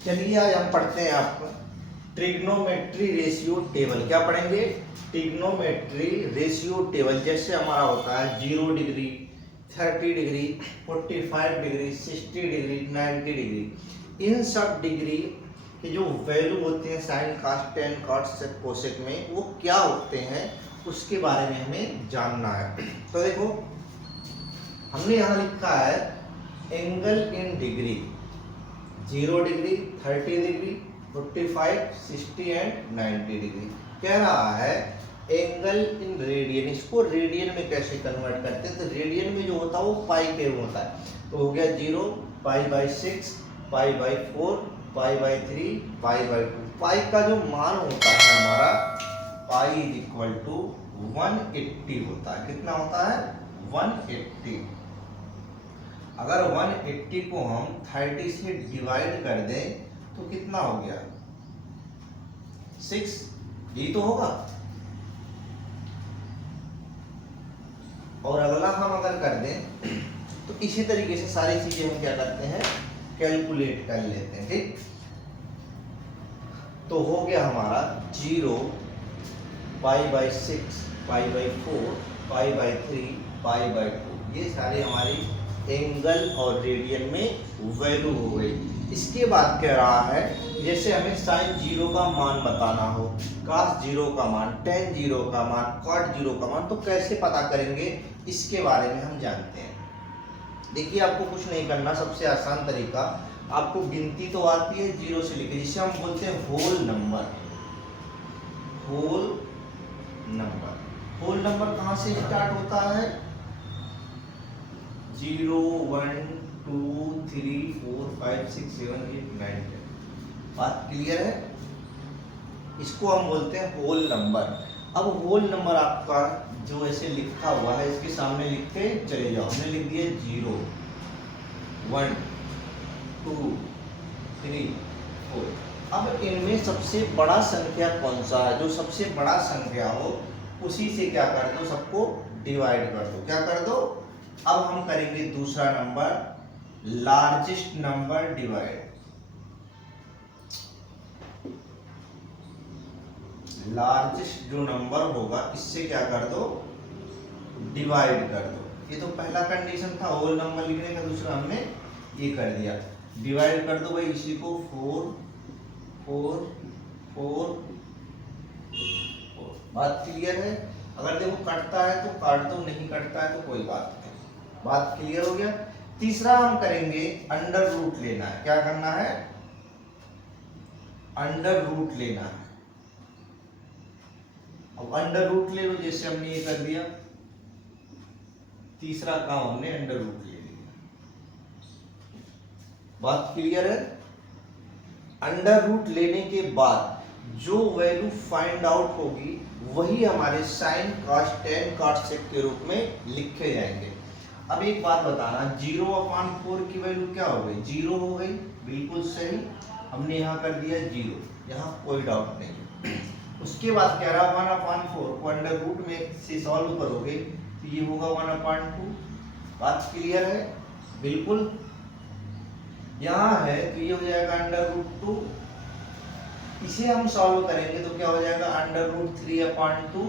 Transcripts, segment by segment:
चलिए आज हम पढ़ते हैं आपका ट्रिग्नोमेट्री रेशियो टेबल। क्या पढ़ेंगे? Trigonometry ratio table. जैसे हमारा होता है 0 degree, 30 degree, 45 degree, 60 degree, 90 degree. इन सब डिग्री के जो वैल्यू होते हैं sine, cos, tan, cot, sec, cosec में, वो क्या होते हैं उसके बारे में हमें जानना है। तो देखो हमने यहाँ लिखा है angle in degree, 0 degree, 30 degree, 45, 60 and 90 degree. कह रहा है एंगल इन रेडियन, इसको रेडियन में कैसे कन्वर्ट करते हैं? तो रेडियन में जो होता है वो पाई के होता है। तो हो गया 0, pi by 6, pi by 4, pi by 3, pi by 2। पाई का जो मान होता है हमारा, पाई इज इक्वल टू 180 होता है। कितना होता है? 180। अगर 180 को हम 30 से डिवाइड कर दें तो कितना हो गया? 6। यही तो होगा। और अगला हम अगर कर दें तो इसी तरीके से सारी चीजें हम क्या करते हैं, कैलकुलेट कर लेते हैं। ठीक, तो हो गया हमारा 0, pi by 6, pi by 4, pi by 3, pi by 2। ये सारे हमारी एंगल और रेडियन में वैल्यू हो गई। इसके बाद कह रहा है जैसे हमें साइन 0 का मान बताना हो, कॉस 0 का मान, टेन 0 का मान, कॉट 0 का मान, तो कैसे पता करेंगे इसके बारे में हम जानते हैं। देखिए आपको कुछ नहीं करना, सबसे आसान तरीका, आपको गिनती तो आती है 0 से लेकर, जिसे हम बोलते हैं whole number. Whole number, whole number कहाँ से स्टार्ट होता है? 0, 1, 2, 3, 4, 5, 6, 7, 8, 9, 10। बात क्लियर है? इसको हम बोलते हैं होल नंबर। अब होल नंबर आपका जो ऐसे लिखा हुआ है, इसके सामने लिखते चले जाओ। हमने लिख दिया 0, 1, 2, 3, 4। अब इनमें सबसे बड़ा संख्या कौन सा है? जो सबसे बड़ा संख्या हो उसी से क्या कर दो, सबको डिवाइड कर दो। क्या कर दो? अब हम करेंगे दूसरा number, largest number divide. Largest जो नंबर होगा इससे क्या कर दो, डिवाइड कर दो। ये तो पहला कंडीशन था होल नंबर लिखने का, दूसरा हमने ये कर दिया, डिवाइड कर दो भाई इसी को। 4, 4, 4, 4। बात क्लियर है? अगर देखो कटता है तो काट दो, नहीं कटता है तो कोई बात नहीं। बात क्लियर हो गया? तीसरा हम करेंगे अंडर रूट लेना है। क्या करना है? अंडर रूट लेना है। अब अंडर रूट ले लो, जैसे हमने ये कर दिया, तीसरा काम हमने अंडर रूट ले लिया। बात क्लियर है? अंडर रूट लेने के बाद जो वैल्यू फाइंड आउट होगी वही हमारे साइन, कॉस, टेन, कॉट, सेक के रूप में लिखे जाएंगे। अब एक बात बताना, 0/4 की वैल्यू क्या हो गई? 0 हो गई। बिल्कुल सही, हमने यहाँ कर दिया 0, यहाँ कोई डाउट नहीं। उसके बाद कह रहा 1/4 को अंडर रूट में से सॉल्व करोगे तो ये होगा 1/2। बात क्लियर है? बिल्कुल। यहाँ है तो ये हो जाएगा अंडर रूट 2। इसे हम सॉल्व करेंगे तो क्या हो जाएगा? Under root 3/2।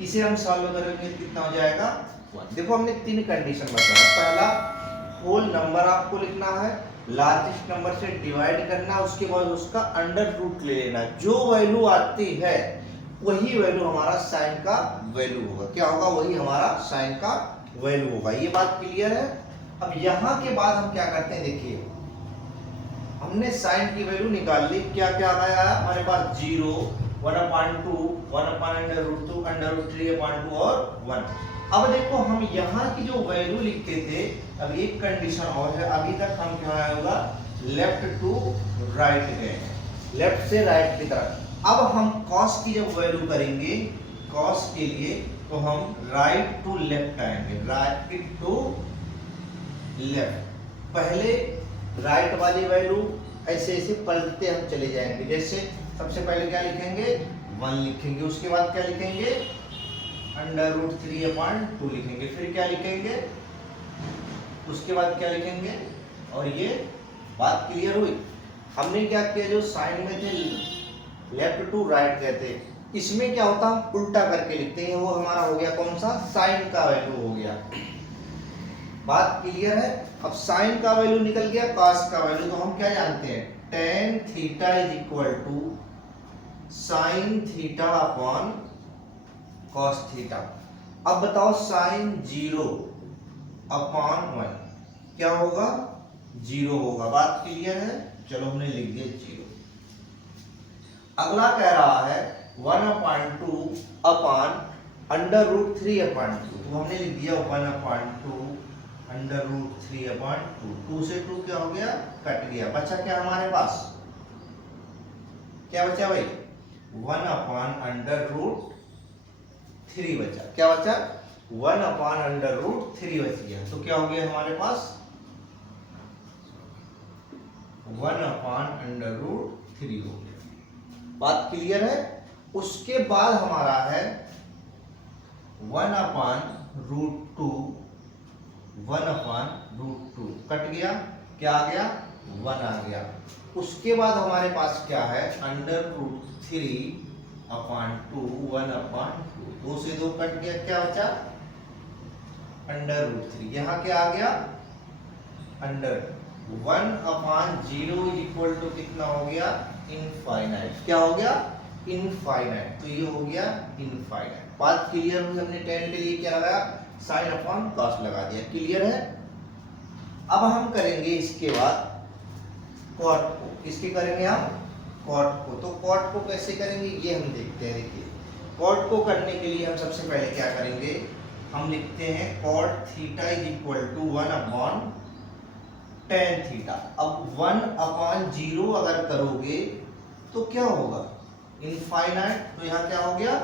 इसे हम सॉल्व करेंगे तो कितना हो जाएगा? 1। देखो हमने 3 कंडीशन बताया। पहला, होल नंबर आपको लिखना है, लार्जेस्ट नंबर से डिवाइड करना, उसके बाद उसका अंडर रूट ले लेना। जो वैल्यू आती है वही वैल्यू हमारा साइन का वैल्यू होगा। क्या होगा? वही हमारा साइन का वैल्यू होगा। ये बात क्लियर है? अब यहाँ के बाद हम क्या करते हैं, देखिए हमने साइन की वैल्यू निकाल ली। क्या क्या आया हमारे पास? 0, 1/2, 1/√2, √3/2 और 1। अब देखो हम यहाँ की जो वैल्यू लिखते थे, अब एक कंडीशन और है। अभी तक हम क्या होगा, लेफ्ट टू राइट गए, लेफ्ट से राइट की तरफ। अब हम कॉस की जब वैल्यू करेंगे, कॉस के लिए, तो हम राइट टू लेफ्ट आएंगे, राइट टू लेफ्ट। पहले राइट वाली वैल्यू ऐसे ऐसे पलटते हम चले जाएंगे। जैसे सबसे पहले क्या लिखेंगे? 1 लिखेंगे। उसके बाद क्या लिखेंगे? √3/2 लिखेंगे। फिर क्या लिखेंगे? उसके बाद क्या लिखेंगे? और ये बात क्लियर हुई। हमने क्या किया, जो साइन में थे लेफ्ट टू राइट कहते हैं, इसमें क्या होता है हम उल्टा करके लिखते हैं, वो हमारा हो गया कौन सा, साइन का वैल्यू हो गया। बात क्लियर है। अब साइन का वैल्यू निकल गया कॉस का वैल्यू, तो हम क्या जानते हैं, tan theta is equal to sine theta upon cos theta. अब बताओ साइन 0 अपॉन 1 क्या होगा, 0 होगा। बात क्लियर है, चलो हमने लिख दिया 0। अगला कह रहा है 1/2 अपॉन अंडर रूट 3/2, तो हमने लिख दिया 1/2 अंडर रूट 3/2। 2 से 2 क्या हो गया, कट गया, बचा क्या हमारे पास, क्या बचा भाई, 1/√3 बचा। क्या बचा, 1/√3 बच गया, तो क्या हो गया हमारे पास 1/√3 हो गया। बात क्लियर है। उसके बाद हमारा है 1/√2, 1/√2 कट गया, क्या आ गया, 1 आ गया। उसके बाद हमारे पास क्या है, अंडर√3/2, 1/2, 2 से 2 कट गया, क्या बचा, अंडर√3। यहाँ क्या आ गया, अंडर 1/0 इक्वल टू कितना हो गया, इनफाइनाइट। क्या हो गया, इनफाइनाइट, तो ये हो गया इनफाइनाइट। बात क्लियर हुई। हमने 10 के लिए क्या लगाया, साइन अपॉन कॉस लगा दिया। क्लियर है। अब हम करेंगे इसके बाद कॉट को, किसके करेंगे हम, कॉट को। तो कॉट को कैसे करेंगे ये हम देखते हैं। देखिए कॉट को करने के लिए हम सबसे पहले क्या करेंगे, हम लिखते हैं cot theta is equal to 1/tan theta. अब 1/0 अगर करोगे तो क्या होगा, इनफाइनाइट, तो यहाँ क्या हो गया,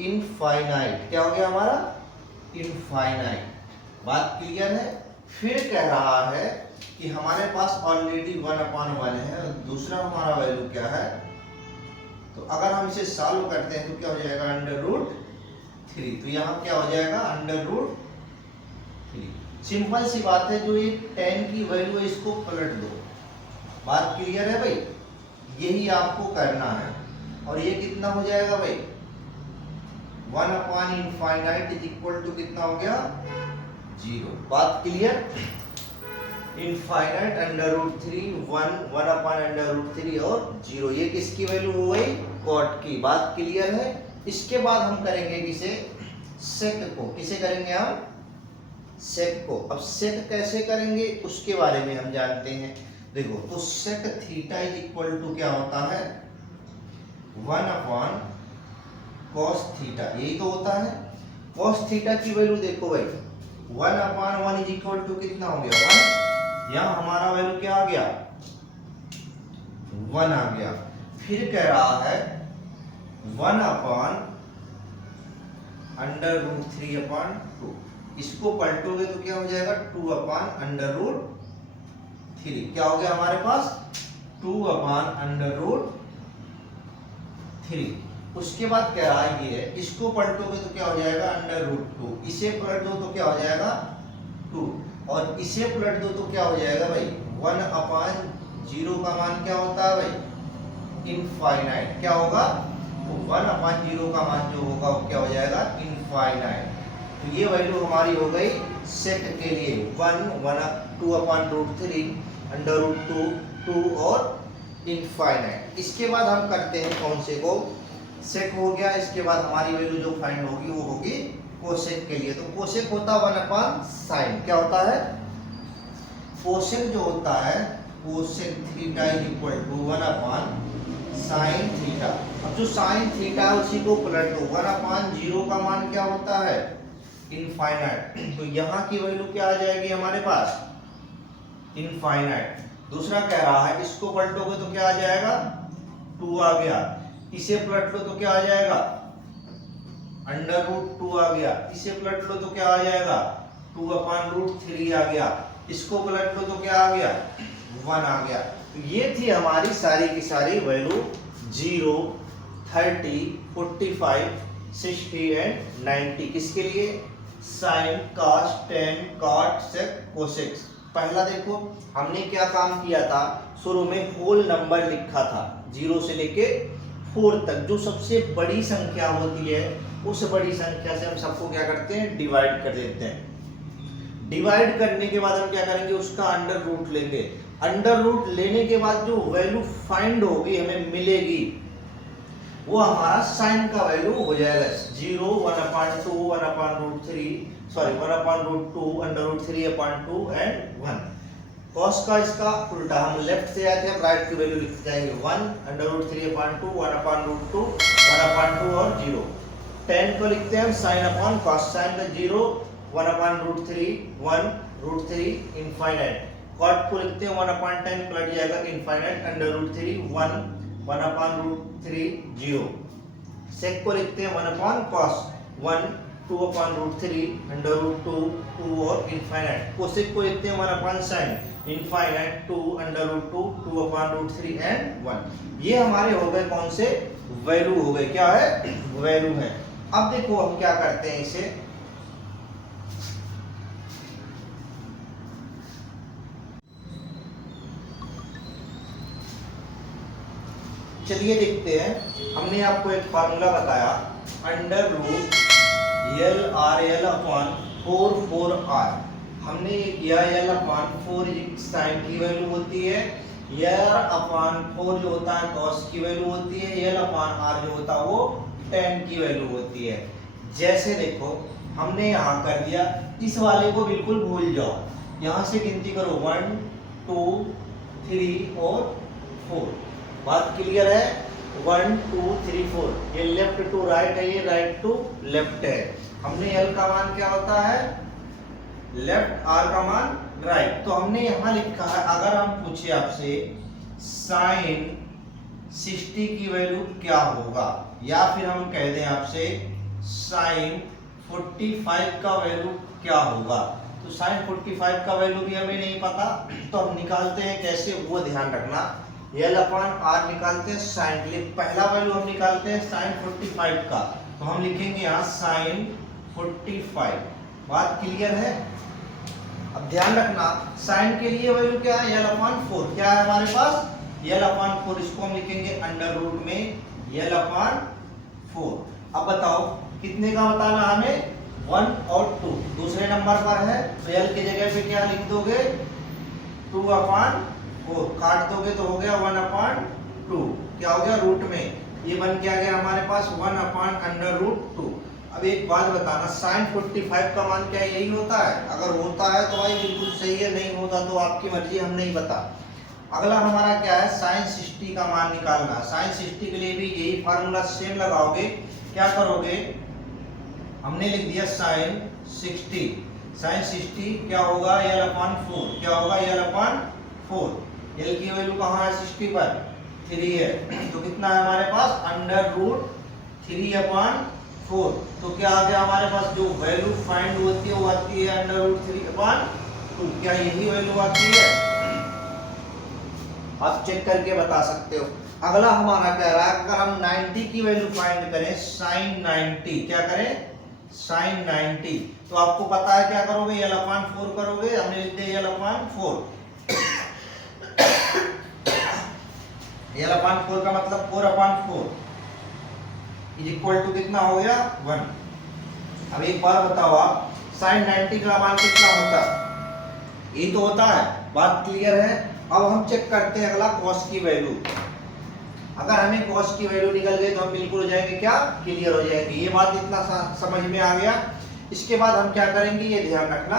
इनफाइनाइट। क्या हो गया हमारा, इनफाइनाइट। बात क्लियर है। फिर कह रहा है कि हमारे पास ऑलरेडी 1/1 है, दूसरा हमारा वैल्यू क्या है, तो अगर हम इसे सॉल्व करते हैं तो क्या हो जाएगा, अंडर√3। तो यहाँ क्या हो जाएगा, अंडर√3। सिंपल सी बात है, जो ये 10 की वैल्यू है इसको पलट दो। बात क्लियर है भाई, यही आपको करना है। और ये कितना हो जाएगा भाई, 1/∞ इज इक्वल टू कितना हो गया, 0। बात क्लियर। इनफाइनाइट अंडर√3, 1/√3 और 0, ये किसकी वैल्यू हो गई, कॉट की। बात क्लियर है। इसके बाद हम करेंगे किसे, सेक को। किसे करेंगे हम, सेक को। अब सेक कैसे करेंगे उसके बारे में हम जानते हैं। देखो तो sec theta is equal to क्या होता है, 1/cos थीटा, यही तो होता है। cos थीटा की वैल्यू देखो भाई, 1/1 इज इक्वल टू कितना हो गया, 1। यहाँ हमारा वैल्यू क्या आ गया, 1 आ गया। फिर कह रहा है 1/√3/2, इसको पलटोगे तो क्या हो जाएगा, 2/√3। क्या हो गया हमारे पास, 2/√3। उसके बाद कह रहा है ये, इसको पलटोगे तो क्या हो जाएगा, अंडर√2। इसे पलट दो तो क्या हो जाएगा, 2। और इसे पलट दो तो क्या हो जाएगा भाई, 1/0 का मान क्या होता है भाई, इनफाइनाइट। क्या होगा, तो 1/0 का मान जो होगा वो क्या हो जाएगा, इनफाइनाइट। तो ये वैल्यू हमारी हो गई सेक के लिए 2/√3, अंडर√2, 2 और इनफाइनाइट। इसके बाद हम करते हैं कौन से को, सेक हो गया। इसके बाद हमारी वैल्यू जो फाइंड होगी वो होगी कोसेक के लिए। तो कोसेक होता है 1/sin। क्या होता है, कोसेक जो होता है, cosec theta is equal to 1/sin theta. अब जो साइन थीटा है उसी को पलट दो, 1/0 का मान क्या होता है, इनफाइनाइट। तो यहाँ की वैल्यू क्या आ जाएगी हमारे पास, इनफाइनाइट। दूसरा कह रहा है इसको पलटोगे तो क्या आ जाएगा, 2 आ गया। इसे पलट लो तो क्या आ जाएगा, अंडर√2 आ गया। इसे पलट लो तो क्या आ जाएगा, 2/√3 आ गया। इसको पलट लो तो क्या आ गया, 1 आ गया। तो ये थी हमारी सारी की सारी वैल्यू 0, 30, 45, 60 एंड 90। किसके लिए, sign, cos, tan, cot, sec, cosec. पहला देखो हमने क्या काम किया था, शुरू में होल नंबर लिखा था 0 से लेके 4 तक। जो सबसे बड़ी संख्या होती है उस बड़ी संख्या से हम सबको क्या करते हैं, डिवाइड कर देते हैं। डिवाइड करने के बाद हम क्या करेंगे, उसका अंडर रूट लेंगे। अंडर रूट लेने के बाद जो वैल्यू फाइंड होगी, हमें मिलेगी, वो हमारा साइन का वैल्यू हो जाएगा 0, 1/2, 1/√3, सॉरी 1/√2, √3/2 एंड 1। कॉस का इसका उल्टा, हम लेफ्ट से आए थे, हम राइट की वैल्यू लिख जाएंगे 1, √3/2, 1/√2, 1/2 और 0। 10 को लिखते हैं हम साइन अपॉन कॉस, साइन का 0, 1/√3, 1, √3 इनफाइनाइट। कॉट को लिखते हैं 1/10 पलट जाएगा इनफाइनाइट, √3, 1, 1/√3, 0। सेक को लिखते हैं 1/cos, 1, 2/√3, √2, 2 और इनफाइनाइट। कोसेक को लिखते हैं 1/sin, इनफाइनाइट, 2, √2, 2/√3 एंड 1। ये हमारे हो गए कौन से, वैल्यू हो गए, क्या है, वैल्यू है। अब देखो हम क्या करते हैं इसे, चलिए देखते हैं। हमने आपको एक फार्मूला बताया, अंडर रूट LRL/4/4R। हमने ये किया L/4 साइन की वैल्यू होती है, L/4 जो होता है कॉस की वैल्यू होती है, L/R जो होता है वो tan की वैल्यू होती है। जैसे देखो हमने यहाँ कर दिया, इस वाले को बिल्कुल भूल जाओ, यहाँ से गिनती करो 1, 2, 3 और 4। बात क्लियर है, 1, 2, 3, 4। ये लेफ्ट टू राइट है, ये राइट टू लेफ्ट है। हमने L का मान क्या होता है, लेफ्ट, R का मान राइट। तो हमने यहाँ लिखा है, अगर हम पूछे आपसे साइन 60 की वैल्यू क्या होगा, या फिर हम कह दें आपसे साइन 45 का वैल्यू क्या होगा, तो साइन 45 का वैल्यू भी हमें नहीं पता, तो हम निकालते हैं कैसे, वो ध्यान रखना। L/R निकालते हैं साइन के लिए, पहला वैल्यू हम निकालते हैं साइन 45 का, तो हम लिखेंगे यहाँ साइन 45। बात क्लियर है। अब ध्यान रखना, साइन के लिए वैल्यू क्या है, L/4 क्या है हमारे पास, L/4। इसको हम लिखेंगे अंडर रूट में L/4। अब बताओ कितने का बताना हमें, 1 और 2 दूसरे नंबर पर है, तो L की जगह पे क्या लिख दोगे, 2/4, काट दोगे तो हो गया 1/2, क्या हो गया रूट में, ये बन के आ गया हमारे पास 1/√2। अब एक बात बताना, साइन 45 का मान क्या यही होता है, अगर होता है तो भाई बिल्कुल सही है, नहीं होता तो आपकी मर्जी, हम नहीं बता। अगला हमारा क्या है, साइन 60 का मान निकालना। साइन 60 के लिए भी यही फार्मूला सेम लगाओगे। क्या करोगे, हमने लिख दिया साइन 60, साइन 60 क्या होगा, L/4, क्या होगा L/4। L की वैल्यू कहाँ है, 60 पर 3 है, तो कितना है हमारे पास, √3/4। तो क्या आ गया हमारे पास, जो वैल्यू फाइंड होती है वो आती है √3/2। क्या यही वैल्यू आती है, आप चेक करके बता सकते हो। अगला हमारा कह रहा है, अगर हम 90 की वैल्यू फाइंड करें, साइन 90, क्या करें, साइन 90, तो आपको पता है क्या करोगे, L/4 करोगे, हमने लिख दिया L/4। L/4 का मतलब 4/4 इज इक्वल टू कितना हो गया, 1। अब एक बार बताओ आप, साइन 90 का मान कितना होता है, ये तो होता है, बात क्लियर है। अब हम चेक करते हैं अगला कॉस की वैल्यू। अगर हमें कॉस की वैल्यू निकल गई तो हम बिल्कुल हो जाएंगे, क्या क्लियर हो जाएंगे। ये बात इतना समझ में आ गया। इसके बाद हम क्या करेंगे, ये ध्यान रखना,